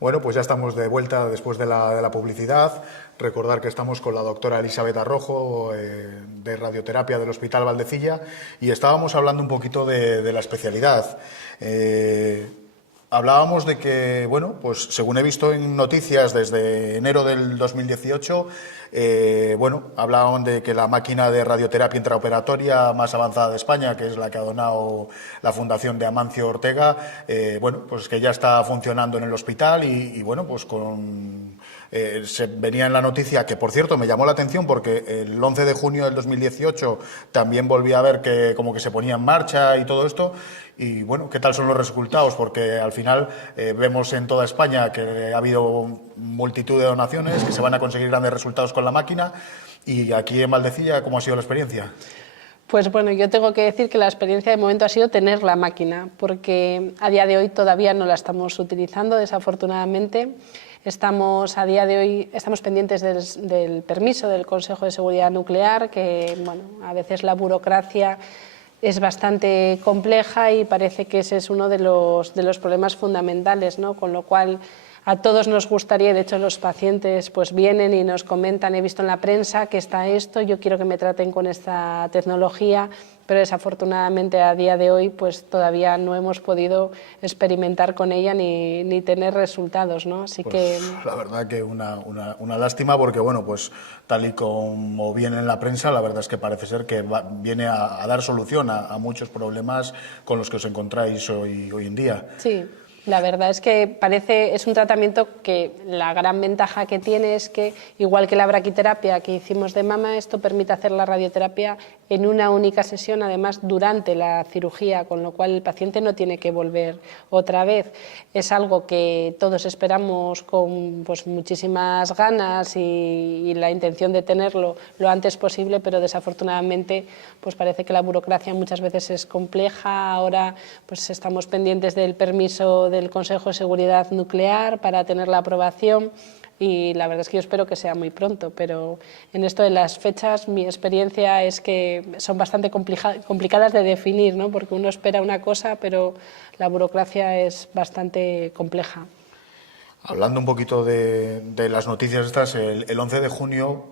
Bueno, pues ya estamos de vuelta después de la publicidad. Recordar que estamos con la doctora Elizabeth Arrojo, de radioterapia del Hospital Valdecilla, y estábamos hablando un poquito de la especialidad. Hablábamos de que, bueno, pues según he visto en noticias desde enero del 2018, bueno, hablaban de que la máquina de radioterapia intraoperatoria más avanzada de España, que es la que ha donado la Fundación de Amancio Ortega, bueno, pues que ya está funcionando en el hospital y bueno, pues con... se venía en la noticia, que por cierto me llamó la atención porque el 11 de junio del 2018 también volví a ver que como que se ponía en marcha y todo esto. Y bueno, ¿qué tal son los resultados? Porque al final vemos en toda España que ha habido multitud de donaciones, que se van a conseguir grandes resultados con la máquina. Y aquí en Valdecilla, ¿cómo ha sido la experiencia? Pues bueno, yo tengo que decir que la experiencia de momento ha sido tener la máquina, porque a día de hoy todavía no la estamos utilizando, desafortunadamente. A día de hoy estamos pendientes del permiso del Consejo de Seguridad Nuclear, que bueno, a veces la burocracia es bastante compleja y parece que ese es uno de los problemas fundamentales, ¿no? Con lo cual a todos nos gustaría, de hecho los pacientes pues vienen y nos comentan, he visto en la prensa que está esto, yo quiero que me traten con esta tecnología, pero desafortunadamente a día de hoy pues todavía no hemos podido experimentar con ella ni tener resultados, ¿no? Así pues, que la verdad que una lástima porque, bueno, pues tal y como viene en la prensa, la verdad es que parece ser que viene a dar solución a muchos problemas con los que os encontráis hoy en día. sí. La verdad es que es un tratamiento que la gran ventaja que tiene es que, igual que la braquiterapia que hicimos de mama, esto permite hacer la radioterapia en una única sesión, además durante la cirugía, con lo cual el paciente no tiene que volver otra vez. Es algo que todos esperamos con pues, muchísimas ganas y la intención de tenerlo lo antes posible, pero desafortunadamente pues parece que la burocracia muchas veces es compleja. Ahora pues estamos pendientes del permiso del Consejo de Seguridad Nuclear para tener la aprobación y la verdad es que yo espero que sea muy pronto, pero en esto de las fechas mi experiencia es que son bastante complicadas de definir, ¿no? Porque uno espera una cosa, pero la burocracia es bastante compleja. Hablando un poquito de las noticias estas, el 11 de junio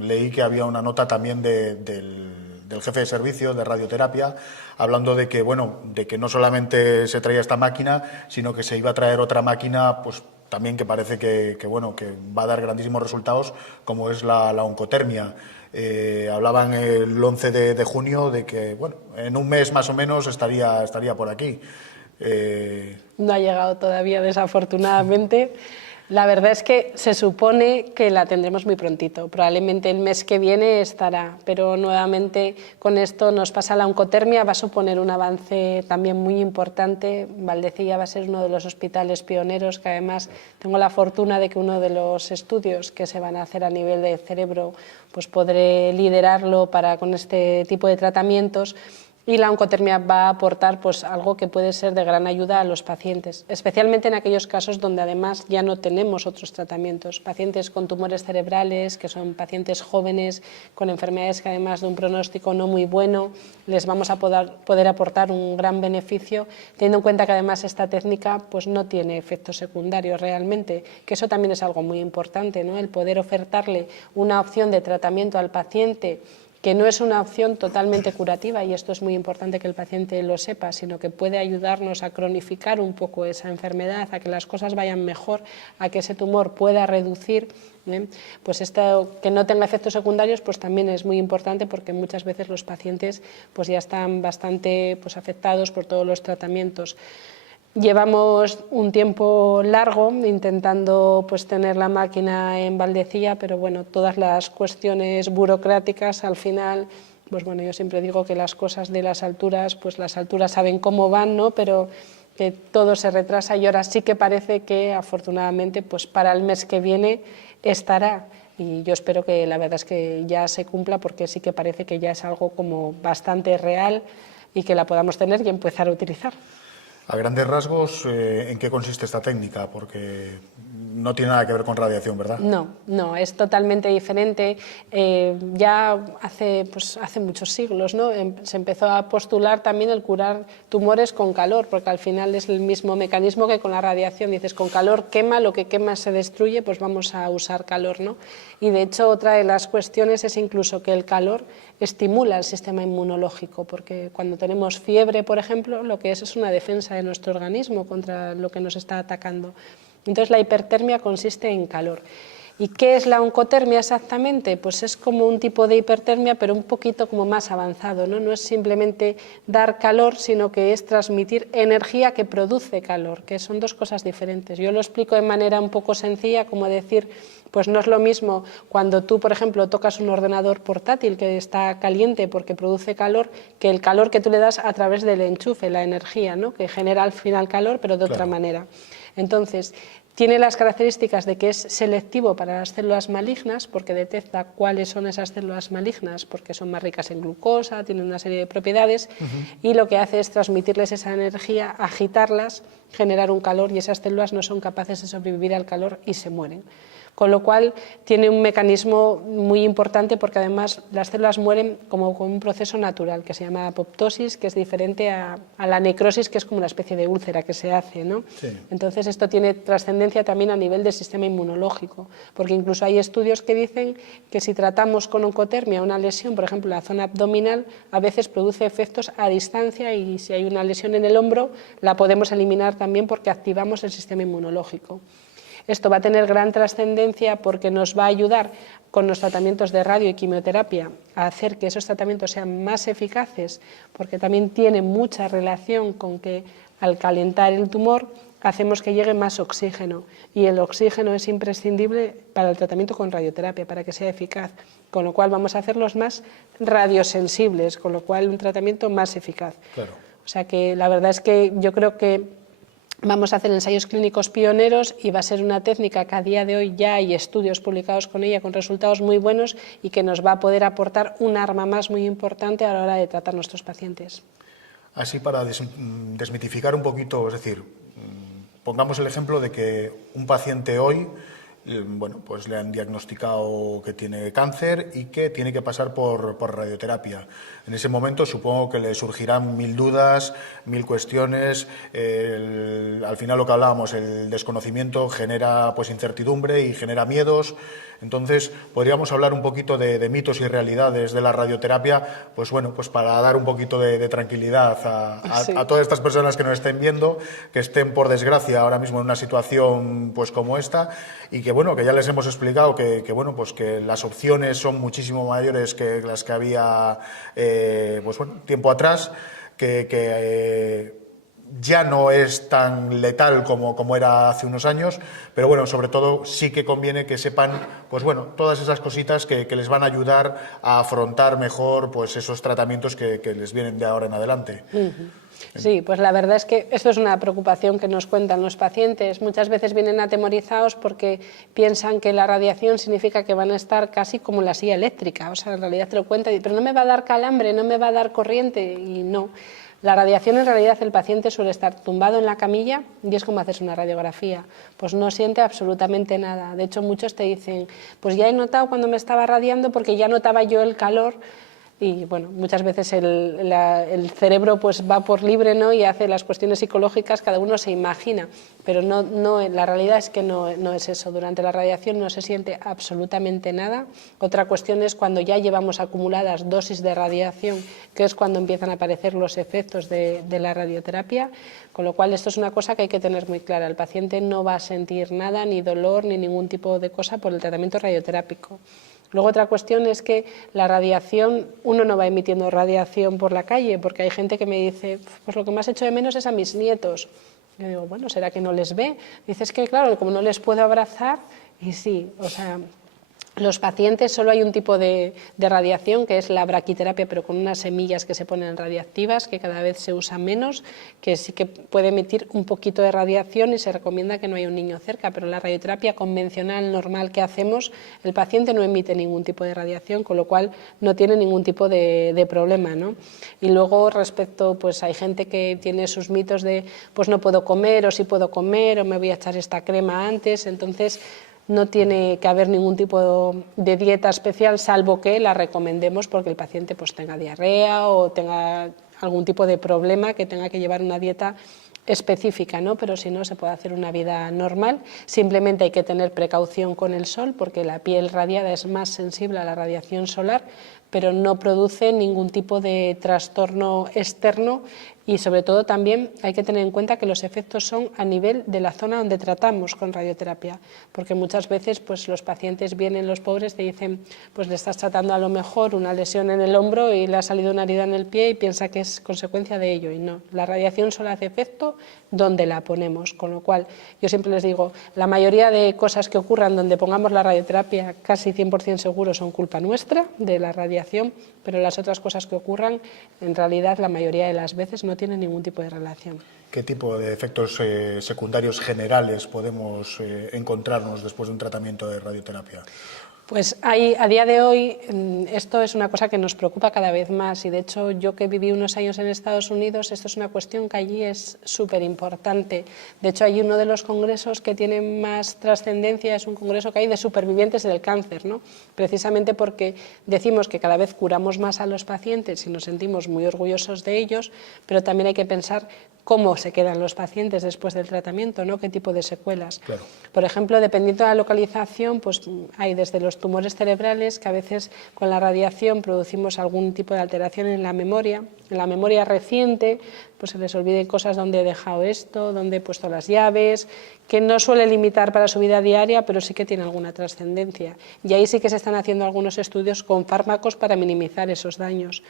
leí que había una nota también del jefe de servicio de radioterapia hablando de que, bueno, de que no solamente se traía esta máquina, sino que se iba a traer otra máquina, pues también que parece bueno, que va a dar grandísimos resultados, como es la oncotermia. Hablaban el 11 de junio de que, bueno, en un mes más o menos estaría por aquí. No ha llegado todavía, desafortunadamente. La verdad es que se supone que la tendremos muy prontito, probablemente el mes que viene estará, pero nuevamente con esto nos pasa la oncotermia, va a suponer un avance también muy importante. Valdecilla va a ser uno de los hospitales pioneros, que además tengo la fortuna de que uno de los estudios que se van a hacer a nivel de cerebro, pues podré liderarlo con este tipo de tratamientos. Y la oncotermia va a aportar pues, algo que puede ser de gran ayuda a los pacientes, especialmente en aquellos casos donde además ya no tenemos otros tratamientos. Pacientes con tumores cerebrales, que son pacientes jóvenes, con enfermedades que además de un pronóstico no muy bueno, les vamos a poder aportar un gran beneficio, teniendo en cuenta que además esta técnica pues, no tiene efectos secundarios realmente, que eso también es algo muy importante, ¿no? El poder ofertarle una opción de tratamiento al paciente que no es una opción totalmente curativa, y esto es muy importante que el paciente lo sepa, sino que puede ayudarnos a cronificar un poco esa enfermedad, a que las cosas vayan mejor, a que ese tumor pueda reducir. Pues esto, que no tenga efectos secundarios, pues también es muy importante, porque muchas veces los pacientes pues ya están bastante pues, afectados por todos los tratamientos. Llevamos un tiempo largo intentando pues, tener la máquina en Valdecilla, pero bueno, todas las cuestiones burocráticas al final, pues bueno, yo siempre digo que las cosas de las alturas, pues las alturas saben cómo van, ¿no? Pero que todo se retrasa y ahora sí que parece que afortunadamente pues para el mes que viene estará. Y yo espero que la verdad es que ya se cumpla, porque sí que parece que ya es algo como bastante real y que la podamos tener y empezar a utilizar. A grandes rasgos, ¿en qué consiste esta técnica? Porque no tiene nada que ver con radiación, ¿verdad? No, no, es totalmente diferente. Ya hace muchos siglos, ¿no? Se empezó a postular también el curar tumores con calor, porque al final es el mismo mecanismo que con la radiación. Dices, con calor quema, lo que quema se destruye, pues vamos a usar calor, ¿no? Y de hecho otra de las cuestiones es incluso que el calor estimula el sistema inmunológico, porque cuando tenemos fiebre, por ejemplo, lo que es una defensa de nuestro organismo contra lo que nos está atacando. Entonces la hipertermia consiste en calor. ¿Y qué es la oncotermia exactamente? Pues es como un tipo de hipertermia, pero un poquito como más avanzado, ¿no? No es simplemente dar calor, sino que es transmitir energía que produce calor, que son dos cosas diferentes. Yo lo explico de manera un poco sencilla, como decir, pues no es lo mismo cuando tú, por ejemplo, tocas un ordenador portátil que está caliente porque produce calor, que el calor que tú le das a través del enchufe, la energía, ¿no? Que genera al final calor, pero de otra manera. Entonces, tiene las características de que es selectivo para las células malignas, porque detecta cuáles son esas células malignas, porque son más ricas en glucosa, tienen una serie de propiedades, y lo que hace es transmitirles esa energía, agitarlas, generar un calor, y esas células no son capaces de sobrevivir al calor y se mueren. Con lo cual tiene un mecanismo muy importante, porque además las células mueren como con un proceso natural que se llama apoptosis, que es diferente a la necrosis, que es como una especie de úlcera que se hace, ¿no? Sí. Entonces esto tiene trascendencia también a nivel del sistema inmunológico, porque incluso hay estudios que dicen que si tratamos con oncotermia una lesión, por ejemplo la zona abdominal, a veces produce efectos a distancia, y si hay una lesión en el hombro la podemos eliminar también porque activamos el sistema inmunológico. Esto va a tener gran trascendencia porque nos va a ayudar con los tratamientos de radio y quimioterapia a hacer que esos tratamientos sean más eficaces, porque también tiene mucha relación con que al calentar el tumor hacemos que llegue más oxígeno, y el oxígeno es imprescindible para el tratamiento con radioterapia, para que sea eficaz, con lo cual vamos a hacerlos más radiosensibles, con lo cual un tratamiento más eficaz. Claro. O sea que la verdad es que yo creo que vamos a hacer ensayos clínicos pioneros y va a ser una técnica que a día de hoy ya hay estudios publicados con ella con resultados muy buenos y que nos va a poder aportar un arma más muy importante a la hora de tratar a nuestros pacientes. Así, para desmitificar un poquito, es decir, pongamos el ejemplo de que un paciente hoy, bueno, pues le han diagnosticado que tiene cáncer y que tiene que pasar por radioterapia. En ese momento supongo que le surgirán mil dudas, mil cuestiones. Al final, lo que hablábamos, el desconocimiento genera pues incertidumbre y genera miedos. Entonces, podríamos hablar un poquito de mitos y realidades de la radioterapia, pues bueno, pues para dar un poquito de tranquilidad a todas estas personas que nos estén viendo, que estén, por desgracia, ahora mismo en una situación pues como esta, y que bueno, que ya les hemos explicado que bueno, pues que las opciones son muchísimo mayores que las que había pues bueno, tiempo atrás, que ya no es tan letal como era hace unos años, pero bueno, sobre todo sí que conviene que sepan, pues bueno, todas esas cositas que les van a ayudar a afrontar mejor pues esos tratamientos que les vienen de ahora en adelante. Sí, pues la verdad es que esto es una preocupación que nos cuentan los pacientes. Muchas veces vienen atemorizados porque piensan que la radiación significa que van a estar casi como la silla eléctrica. O sea, en realidad te lo cuentan, pero no me va a dar calambre, no me va a dar corriente, y no. La radiación, en realidad, el paciente suele estar tumbado en la camilla y es como hacerse una radiografía. Pues no siente absolutamente nada. De hecho, muchos te dicen, pues ya he notado cuando me estaba radiando porque ya notaba yo el calor. Y bueno, muchas veces el cerebro pues va por libre, ¿no? Y hace las cuestiones psicológicas, cada uno se imagina, pero no, la realidad es que no es eso. Durante la radiación no se siente absolutamente nada. Otra cuestión es cuando ya llevamos acumuladas dosis de radiación, que es cuando empiezan a aparecer los efectos de la radioterapia, con lo cual esto es una cosa que hay que tener muy clara. El paciente no va a sentir nada, ni dolor, ni ningún tipo de cosa por el tratamiento radioterápico. Luego otra cuestión es que la radiación, uno no va emitiendo radiación por la calle, porque hay gente que me dice, pues lo que más echo de menos es a mis nietos. Yo digo, bueno, ¿será que no les ve? Dices que claro, como no les puedo abrazar, y sí, o sea, Los pacientes solo hay un tipo de radiación, que es la braquiterapia, pero con unas semillas que se ponen radiactivas, que cada vez se usa menos, que sí que puede emitir un poquito de radiación y se recomienda que no haya un niño cerca, pero la radioterapia convencional, normal que hacemos, el paciente no emite ningún tipo de radiación, con lo cual no tiene ningún tipo de problema, ¿no? Y luego respecto, pues hay gente que tiene sus mitos de pues no puedo comer, o sí puedo comer, o me voy a echar esta crema antes, entonces no tiene que haber ningún tipo de dieta especial, salvo que la recomendemos porque el paciente pues tenga diarrea o tenga algún tipo de problema que tenga que llevar una dieta específica, ¿no? Pero si no, se puede hacer una vida normal. Simplemente hay que tener precaución con el sol porque la piel radiada es más sensible a la radiación solar, pero no produce ningún tipo de trastorno externo y sobre todo también hay que tener en cuenta que los efectos son a nivel de la zona donde tratamos con radioterapia, porque muchas veces pues los pacientes vienen, los pobres, te dicen pues le estás tratando a lo mejor una lesión en el hombro y le ha salido una herida en el pie y piensa que es consecuencia de ello y no, la radiación solo hace efecto donde la ponemos, con lo cual yo siempre les digo, la mayoría de cosas que ocurran donde pongamos la radioterapia casi 100% seguro son culpa nuestra, de la radiación, pero las otras cosas que ocurran en realidad la mayoría de las veces no tienen ningún tipo de relación. ¿Qué tipo de efectos secundarios generales podemos encontrarnos después de un tratamiento de radioterapia? Pues a día de hoy esto es una cosa que nos preocupa cada vez más y de hecho yo que viví unos años en Estados Unidos, esto es una cuestión que allí es súper importante. De hecho hay uno de los congresos que tiene más trascendencia, es un congreso que hay de supervivientes del cáncer, ¿no? Precisamente porque decimos que cada vez curamos más a los pacientes y nos sentimos muy orgullosos de ellos, pero también hay que pensar cómo se quedan los pacientes después del tratamiento, ¿no? Qué tipo de secuelas. Claro. Por ejemplo, dependiendo de la localización, pues hay desde los tumores cerebrales, que a veces con la radiación producimos algún tipo de alteración en la memoria reciente, pues se les olviden cosas, donde he dejado esto, donde he puesto las llaves, que no suele limitar para su vida diaria, pero sí que tiene alguna trascendencia. Y ahí sí que se están haciendo algunos estudios con fármacos para minimizar esos daños.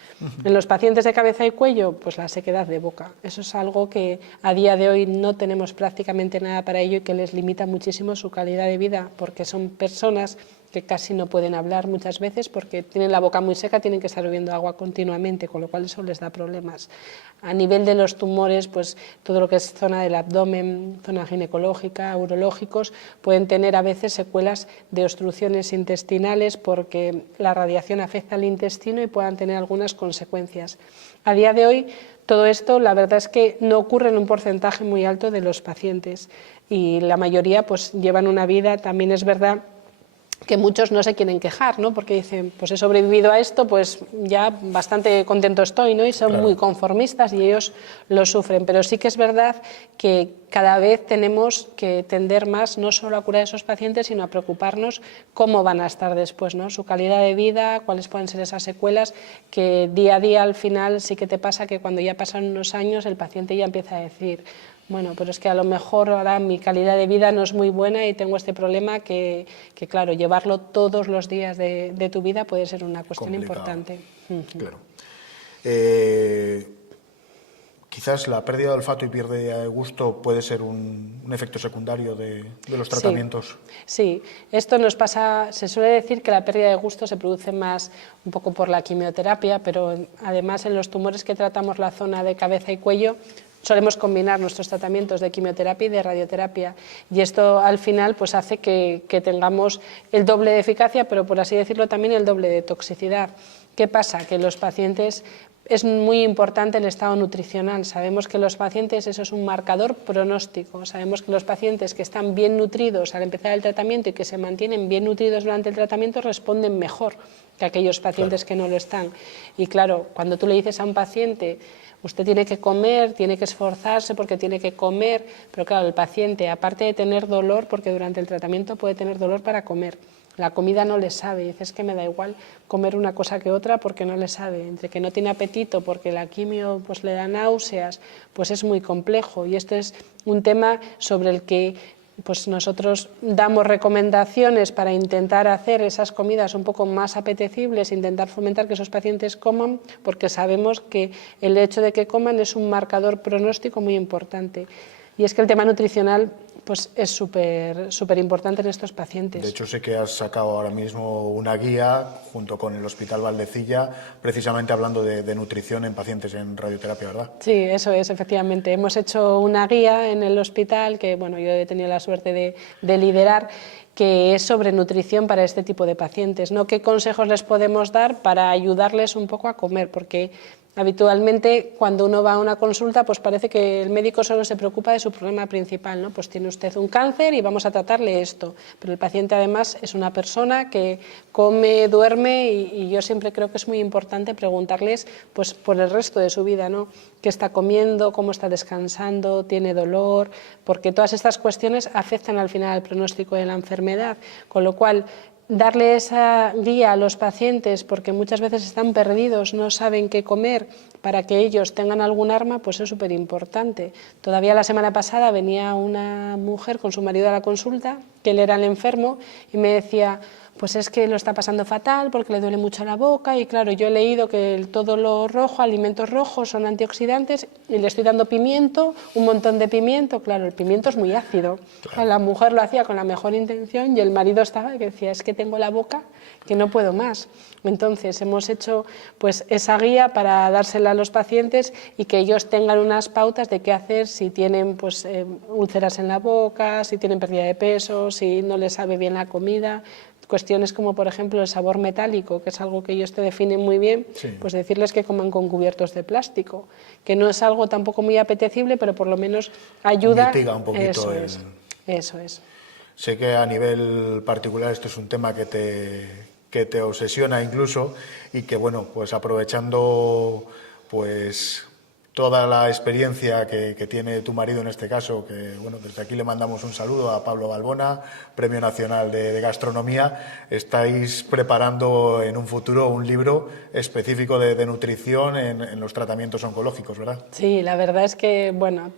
En los pacientes de cabeza y cuello, pues la sequedad de boca. Eso es algo que a día de hoy no tenemos prácticamente nada para ello y que les limita muchísimo su calidad de vida, porque son personas que casi no pueden hablar muchas veces porque tienen la boca muy seca, tienen que estar bebiendo agua continuamente, con lo cual eso les da problemas. A nivel de los tumores, pues todo lo que es zona del abdomen, zona ginecológica, urológicos, pueden tener a veces secuelas de obstrucciones intestinales porque la radiación afecta al intestino y puedan tener algunas consecuencias. A día de hoy, todo esto, la verdad es que no ocurre en un porcentaje muy alto de los pacientes y la mayoría pues llevan una vida, también es verdad que muchos no se quieren quejar, ¿no? Porque dicen, pues he sobrevivido a esto, pues ya bastante contento estoy, ¿no? Y son Claro. muy conformistas y ellos lo sufren. Pero sí que es verdad que cada vez tenemos que tender más no solo a curar a esos pacientes, sino a preocuparnos cómo van a estar después, ¿no? Su calidad de vida, cuáles pueden ser esas secuelas, que día a día al final sí que te pasa que cuando ya pasan unos años el paciente ya empieza a decir, bueno, pero es que a lo mejor ahora mi calidad de vida no es muy buena y tengo este problema que claro, llevarlo todos los días de tu vida puede ser una cuestión Complicado. importante. Claro. Quizás la pérdida de olfato y pérdida de gusto puede ser un efecto secundario de los tratamientos. Sí, esto nos pasa, se suele decir que la pérdida de gusto se produce más un poco por la quimioterapia, pero además en los tumores que tratamos la zona de cabeza y cuello, solemos combinar nuestros tratamientos de quimioterapia y de radioterapia y esto al final pues hace que tengamos el doble de eficacia, pero por así decirlo también el doble de toxicidad. ¿Qué pasa? Que los pacientes es muy importante el estado nutricional. Sabemos que los pacientes, eso es un marcador pronóstico. Sabemos que los pacientes que están bien nutridos al empezar el tratamiento y que se mantienen bien nutridos durante el tratamiento responden mejor que aquellos pacientes que no lo están. Y claro, cuando tú le dices a un paciente, usted tiene que comer, tiene que esforzarse porque tiene que comer, pero claro, el paciente, aparte de tener dolor, porque durante el tratamiento puede tener dolor para comer, la comida no le sabe, dice, es que me da igual comer una cosa que otra porque no le sabe, entre que no tiene apetito porque la quimio pues le da náuseas, pues es muy complejo y esto es un tema sobre el que pues nosotros damos recomendaciones para intentar hacer esas comidas un poco más apetecibles, intentar fomentar que esos pacientes coman, porque sabemos que el hecho de que coman es un marcador pronóstico muy importante. Y es que el tema nutricional pues es súper importante en estos pacientes. De hecho, sé que has sacado ahora mismo una guía junto con el Hospital Valdecilla, precisamente hablando de nutrición en pacientes en radioterapia, ¿verdad? Sí, eso es, efectivamente. Hemos hecho una guía en el hospital que, bueno, yo he tenido la suerte de liderar, que es sobre nutrición para este tipo de pacientes, ¿no? ¿Qué consejos les podemos dar para ayudarles un poco a comer? Porque habitualmente cuando uno va a una consulta pues parece que el médico solo se preocupa de su problema principal, ¿no? Pues tiene usted un cáncer y vamos a tratarle esto, pero el paciente además es una persona que come, duerme y yo siempre creo que es muy importante preguntarles pues por el resto de su vida, ¿no? ¿Qué está comiendo? ¿Cómo está descansando? ¿Tiene dolor? Porque todas estas cuestiones afectan al final al pronóstico de la enfermedad, con lo cual darle esa guía a los pacientes, porque muchas veces están perdidos, no saben qué comer, para que ellos tengan algún arma, pues es súper importante. Todavía la semana pasada venía una mujer con su marido a la consulta, que él era el enfermo, y me decía, pues es que lo está pasando fatal porque le duele mucho la boca y claro, yo he leído que todo lo rojo, alimentos rojos son antioxidantes y le estoy dando pimiento, un montón de pimiento, claro, el pimiento es muy ácido. Claro. La mujer lo hacía con la mejor intención y el marido estaba que decía, es que tengo la boca que no puedo más. Entonces hemos hecho pues esa guía para dársela a los pacientes y que ellos tengan unas pautas de qué hacer si tienen pues úlceras en la boca, si tienen pérdida de peso, si no les sabe bien la comida. Cuestiones como, por ejemplo, el sabor metálico, que es algo que ellos te definen muy bien, sí. Pues decirles que coman con cubiertos de plástico, que no es algo tampoco muy apetecible, pero por lo menos ayuda. Mitiga un poquito. Eso es. Sé que a nivel particular esto es un tema que te obsesiona incluso y que, bueno, pues aprovechando pues toda la experiencia que tiene tu marido en este caso, que bueno, desde aquí le mandamos un saludo a Pablo Balbona, Premio Nacional de Gastronomía, estáis preparando en un futuro un libro específico de nutrición en los tratamientos oncológicos, ¿verdad? Sí, la verdad es que, bueno,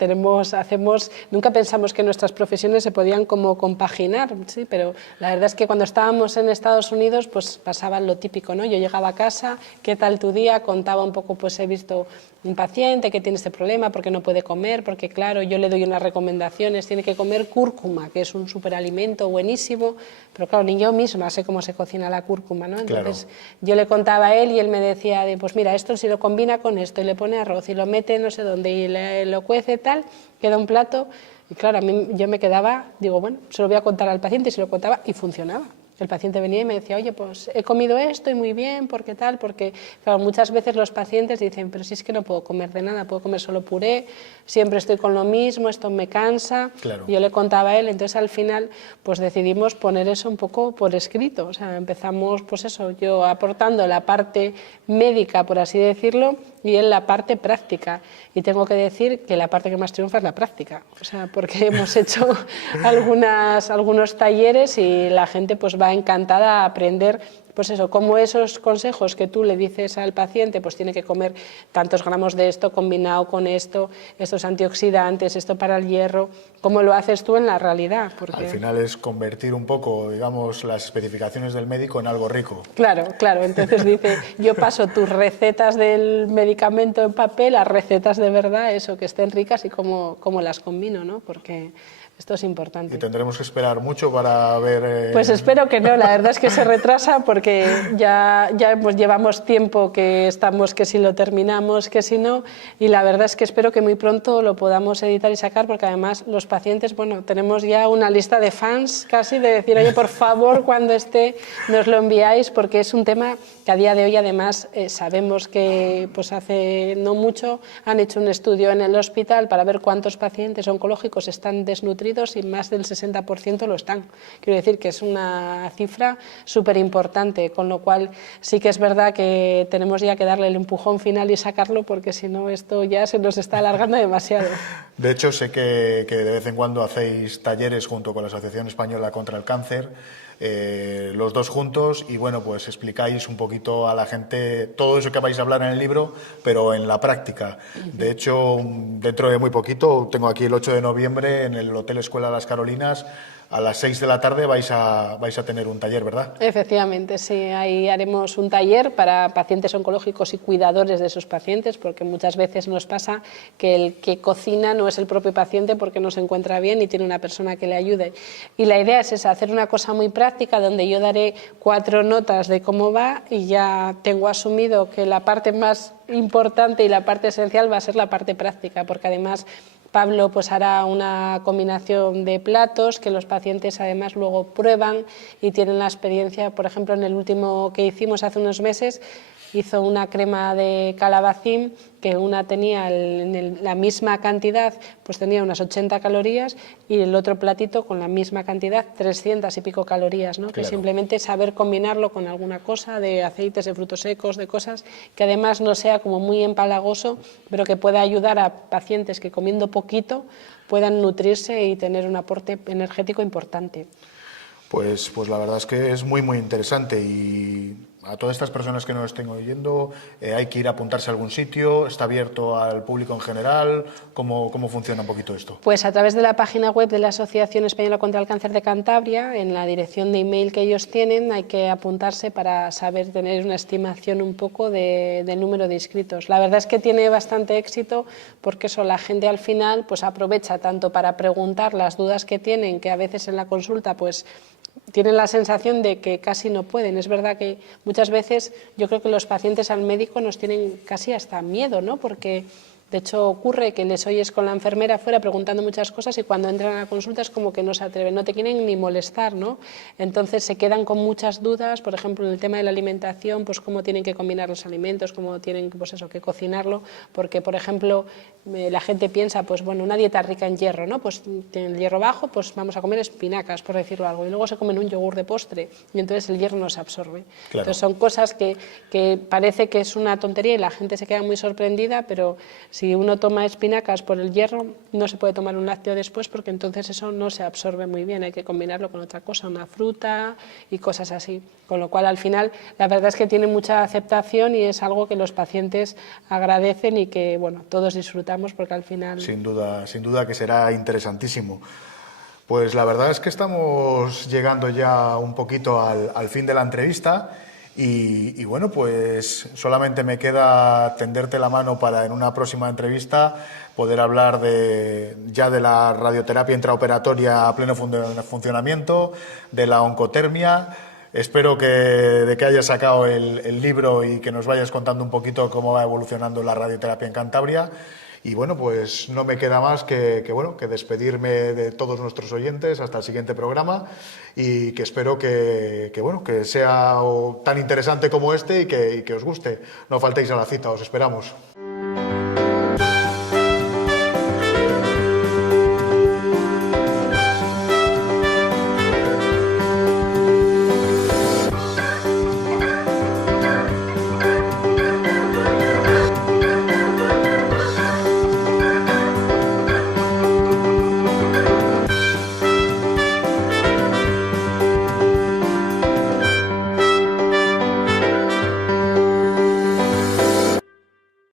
nunca pensamos que nuestras profesiones se podían como compaginar, sí, pero la verdad es que cuando estábamos en Estados Unidos, pues pasaba lo típico, ¿no? Yo llegaba a casa, ¿qué tal tu día? Contaba un poco, pues he visto un paciente que tiene este problema porque no puede comer, porque claro, yo le doy unas recomendaciones, tiene que comer cúrcuma, que es un superalimento buenísimo, pero claro, ni yo misma sé cómo se cocina la cúrcuma, ¿no? Entonces yo le contaba a él y él me decía, pues mira, esto si lo combina con esto y le pone arroz y lo mete no sé dónde y lo cuece tal, queda un plato y claro, a mí yo me quedaba, digo, bueno, se lo voy a contar al paciente y se lo contaba y funcionaba. El paciente venía y me decía, oye, pues he comido esto y muy bien, ¿por qué tal? Porque claro, muchas veces los pacientes dicen, pero si es que no puedo comer de nada, puedo comer solo puré, siempre estoy con lo mismo, esto me cansa. Claro. Y yo le contaba a él, entonces al final pues decidimos poner eso un poco por escrito. O sea, empezamos, pues eso, yo aportando la parte médica, por así decirlo, y él la parte práctica. Y tengo que decir que la parte que más triunfa es la práctica. O sea, porque hemos hecho algunos talleres y la gente pues va encantada a aprender, pues eso, cómo esos consejos que tú le dices al paciente, pues tiene que comer tantos gramos de esto combinado con esto, estos antioxidantes, esto para el hierro, cómo lo haces tú en la realidad. Porque al final es convertir un poco, digamos, las especificaciones del médico en algo rico. Claro, claro. Entonces dice, yo paso tus recetas del medicamento en papel a recetas de verdad, eso, que estén ricas y cómo las combino, ¿no? Porque esto es importante. ¿Y tendremos que esperar mucho para ver...? Pues espero que no, la verdad es que se retrasa porque ya pues llevamos tiempo que estamos, que si lo terminamos, que si no, y la verdad es que espero que muy pronto lo podamos editar y sacar porque además los pacientes, bueno, tenemos ya una lista de fans casi de decir, oye, por favor, cuando esté nos lo enviáis porque es un tema que a día de hoy además sabemos que pues hace no mucho han hecho un estudio en el hospital para ver cuántos pacientes oncológicos están desnutridos y más del 60% lo están. Quiero decir que es una cifra súper importante, con lo cual sí que es verdad que tenemos ya que darle el empujón final y sacarlo porque si no esto ya se nos está alargando demasiado. De hecho, sé que de vez en cuando hacéis talleres junto con la Asociación Española contra el Cáncer, los dos juntos, y bueno, pues explicáis un poquito a la gente todo eso que vais a hablar en el libro, pero en la práctica. De hecho, dentro de muy poquito, tengo aquí el 8 de noviembre en el Hotel Escuela Las Carolinas, a las 6 de la tarde vais a tener un taller, ¿verdad? Efectivamente, sí. Ahí haremos un taller para pacientes oncológicos y cuidadores de esos pacientes, porque muchas veces nos pasa que el que cocina no es el propio paciente porque no se encuentra bien y tiene una persona que le ayude. Y la idea es esa, hacer una cosa muy práctica donde yo daré 4 notas de cómo va y ya tengo asumido que la parte más importante y la parte esencial va a ser la parte práctica, porque además Pablo pues hará una combinación de platos que los pacientes además luego prueban y tienen la experiencia. Por ejemplo, en el último que hicimos hace unos meses, hizo una crema de calabacín que una tenía la misma cantidad, pues tenía unas 80 calorías, y el otro platito con la misma cantidad, 300 y pico calorías, ¿no? Claro. Que simplemente saber combinarlo con alguna cosa, de aceites, de frutos secos, de cosas que además no sea como muy empalagoso, pero que pueda ayudar a pacientes que comiendo poquito puedan nutrirse y tener un aporte energético importante. Pues la verdad es que es muy interesante, y a todas estas personas que nos estén oyendo, hay que ir a apuntarse a algún sitio, está abierto al público en general, ¿cómo funciona un poquito esto? Pues a través de la página web de la Asociación Española contra el Cáncer de Cantabria, en la dirección de email que ellos tienen, hay que apuntarse para saber tener una estimación un poco del número de inscritos. La verdad es que tiene bastante éxito, porque eso, la gente al final pues aprovecha tanto para preguntar las dudas que tienen, que a veces en la consulta pues tienen la sensación de que casi no pueden. Es verdad que muchas veces yo creo que los pacientes al médico nos tienen casi hasta miedo, ¿no? Porque de hecho ocurre que les oyes con la enfermera afuera preguntando muchas cosas y cuando entran a la consulta es como que no se atreven, no te quieren ni molestar, ¿no? Entonces se quedan con muchas dudas, por ejemplo en el tema de la alimentación, pues cómo tienen que combinar los alimentos, cómo tienen pues eso, que cocinarlo, porque por ejemplo la gente piensa, pues bueno, una dieta rica en hierro, ¿no? Pues tienen el hierro bajo, pues vamos a comer espinacas, por decirlo algo, y luego se comen un yogur de postre y entonces el hierro no se absorbe. Claro. Entonces son cosas que parece que es una tontería y la gente se queda muy sorprendida, pero si uno toma espinacas por el hierro, no se puede tomar un lácteo después porque entonces eso no se absorbe muy bien, hay que combinarlo con otra cosa, una fruta y cosas así. Con lo cual, al final, la verdad es que tiene mucha aceptación y es algo que los pacientes agradecen y que, bueno, todos disfrutamos porque al final... Sin duda que será interesantísimo. Pues la verdad es que estamos llegando ya un poquito al fin de la entrevista. Y bueno, pues solamente me queda tenderte la mano para en una próxima entrevista poder hablar ya de la radioterapia intraoperatoria a pleno funcionamiento, de la oncotermia. Espero de que hayas sacado el libro y que nos vayas contando un poquito cómo va evolucionando la radioterapia en Cantabria. Y bueno, pues no me queda más que despedirme de todos nuestros oyentes hasta el siguiente programa, y que espero que sea tan interesante como este y que os guste. No faltéis a la cita, os esperamos.